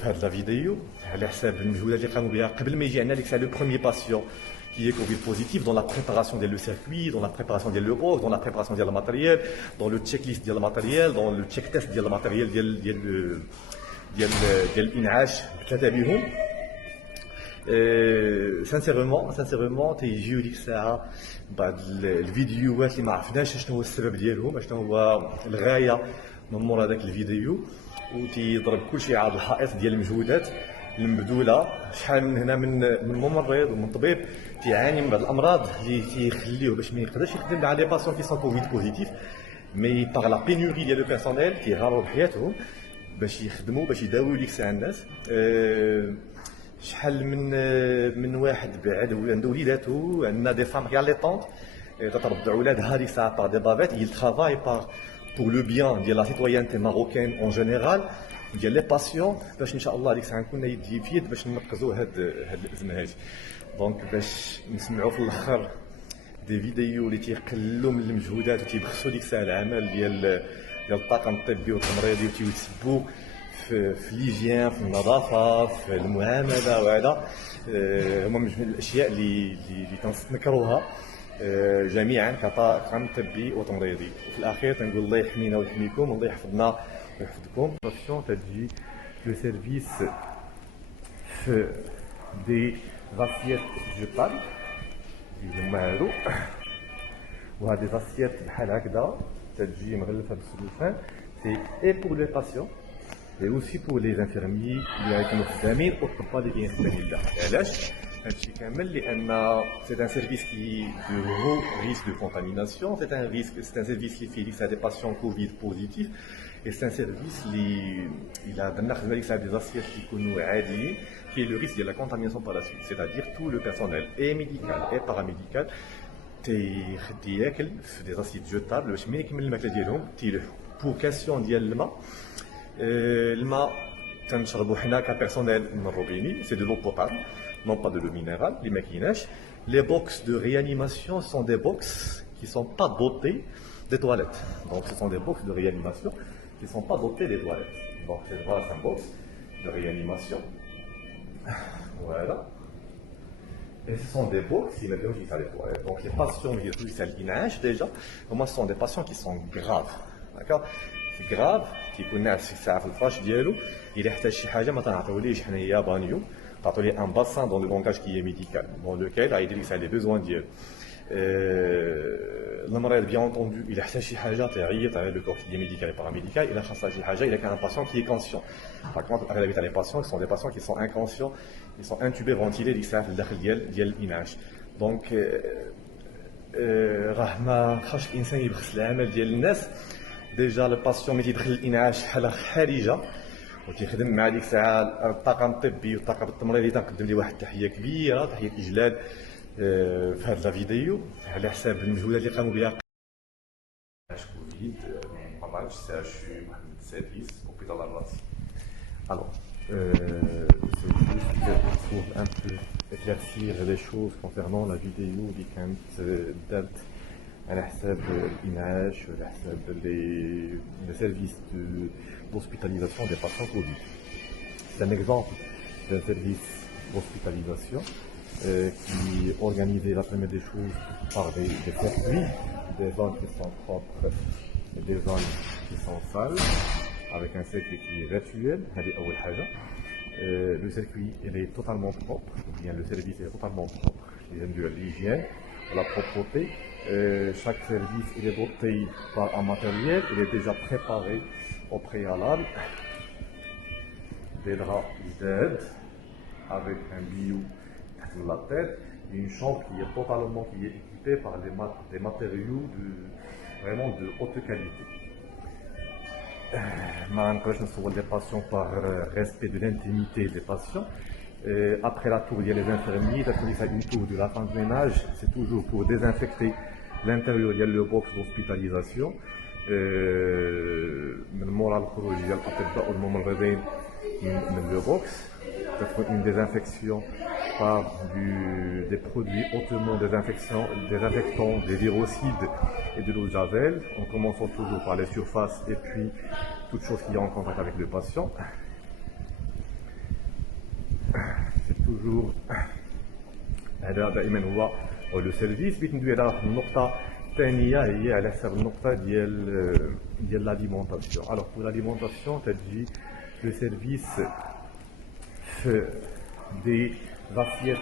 في هذه لا فيديو على حساب المجهودات اللي قاموا بها قبل ما يجي عندنا ديك الساعه لو بروميير باسيون qui est Covid positif dans la préparation du circuit, dans la préparation du box, dans la préparation du matériel, dans le checklist du matériel, dans le check test du matériel ديال الانعاش ثلاثه بهم. سانسيرمون تيجيو ديك الساعه بعض الفيديوهات اللي ما عرفناش شنو هو السبب ديالهم، شنو هو الغايه من مور هذاك الفيديو، وتيضرب كلشي عاد الحائط ديال المجهودات المبذوله. شحال من هنا من ممرض ومن طبيب تيعاني من بعض الامراض اللي تيخليوه باش ما يقدرش يخدم مع لي باسيون كي سون كوفيد بوزيتيف، مي باغ لا بينوري ديال لو بيرسونيل كيغالوا بحياتهم باش يخدموا باش يداويو ديك الساعه الناس. شحال من واحد بعد عنده وليداتو، عندنا دي فام غاليطونط تترضع ولادها ديك الساعه باغ دي بافيت، il travaille pour le bien ديال لا سيتويانتي ماروكان اون جينيرال ديال لي باسيون، باش ان شاء الله ديك الساعه نكون يدي في يد باش ننقذوا هاد الازمه هادي. دونك باش نسمعوا في الاخر دي فيديو اللي تيقلوا من المجهودات وتيبخسوا ديك الساعه العمل ديال الطاقم الطبي والتمريضي وتيسبوا في ليجيان، في النظافه، في المعامله، وهذا هما من الاشياء اللي تنستنكروها جميعا كطاقم طبي وتمريضي. وفي الاخير تنقول الله يحمينا ويحميكم والله يحفظنا ويحفظكم. تجي لو سيرفيس في دي زاسيات جيتال اللي هما هادو، وهاد لي زاسيات بحال هكذا تجي مغلفه بالسلوفان. سي اي بور لي باسيون et aussi pour les infirmiers اللي غيكونوا خدامين والاطباء اللي كاينين خدامين لها. علاش هادشي كامل؟ لان سي ان سيرفيس كي دو هو ريسك دو كونتاميناسيون، سي ان ريسك، سي ان سيرفيس اللي فيه ديك دي باسيون كوفيد بوزيتيف، et c'est un service اللي الى درنا خدمه ديك دي زاسيات اللي يكونوا عاديين كي لو ريسك ديال لا كونتاميناسيون بار لا سويت، c'est-à-dire tout le personnel et médical et paramédical تيخدي ياكل في دي زاسيات جوتابل باش ملي يكمل الماكله ديالهم تيلوحوا. بور كاسيون ديال الماء، الماء تنشربوا حنا كبيرسونيل من الروبيني، سي دو لو بوتابل non pas de l'eau minérale اللي ما كايناش. Les box de réanimation sont des box qui sont pas dotés des toilettes. Donc ce sont des box de réanimation qui sont pas dotés des toilettes. Donc voilà, c'est un box de réanimation. Voilà. Et ce sont des box qui n'ont pas les toilettes. Donc les patients qui sont l'INH déjà, moi ce sont des patients qui sont graves. D'accord? C'est grave, qui connaissent si ça a fait le flash diallo, il est acheté chez Haja, maintenant à tous les Chinais banio, à tous les un bassin dans le langage qui est médical, dans lequel il a des besoins d'eux. L'amrel bien entendu, il est acheté chez Haja, le corps qui est médical et paramédical, il a acheté chez Haja, il a qu'un patient qui est conscient. Par contre, à la les patients, ce sont des patients qui sont inconscients, ils sont intubés, ventilés, ils savent le INH. Donc, Rahma, Khash Insan, il brise l'amel d'El-Nas. ديجا الباسيون ملي تيدخل الانعاش حاله خارجه وتيخدم مع ديك الساعه الطاقم الطبي والطاقم التمريضي، تنقدم ليه واحد التحيه كبيره، تحيه اجلال في هذا الفيديو على حساب المجهودات اللي قاموا بها. كوفيد برنامج سي اش يو محمد السادس اوبيتال الراسي. الوغ c'est juste pour un peu éclaircir les choses concernant la vidéo اللي كانت دارت على حساب الإنعاش وعلى حساب les services d'hospitalisation des patients Covid. C'est un exemple d'un service d'hospitalisation qui organisait la première des choses par des circuits, des zones qui sont propres et des zones qui sont sales, avec un circuit qui est virtuel. Le circuit il est totalement propre, ou bien le service est totalement propre, l'hygiène, la propreté. Chaque service il est doté par un matériel, il est déjà préparé au préalable, des draps d'aide avec un bio sur la tête, et une chambre qui est totalement équipée par des matériaux vraiment de haute qualité. ما نقدرش نصور les patients par respect de l'intimité des patients. Après la tour, il y a les infirmiers, une tour de la fin de ménage, c'est toujours pour désinfecter l'intérieur, il y a le box d'hospitalisation. من مورا الخروج ديال الاطباء والممرضين من le box, peut-être une désinfection par des produits hautement désinfectants, des virocides et de l'eau de javel, en commençant toujours par les surfaces et puis toute chose qui est en contact avec le patient. توجور هذا دائما هو لو سيرفيس. بغيت ندوي على واحد النقطه ثانيه هي على حساب النقطه ديال لاليمونطاسيون. الوغ بور لاليمونطاسيون تجي لو سيرفيس في دي assiettes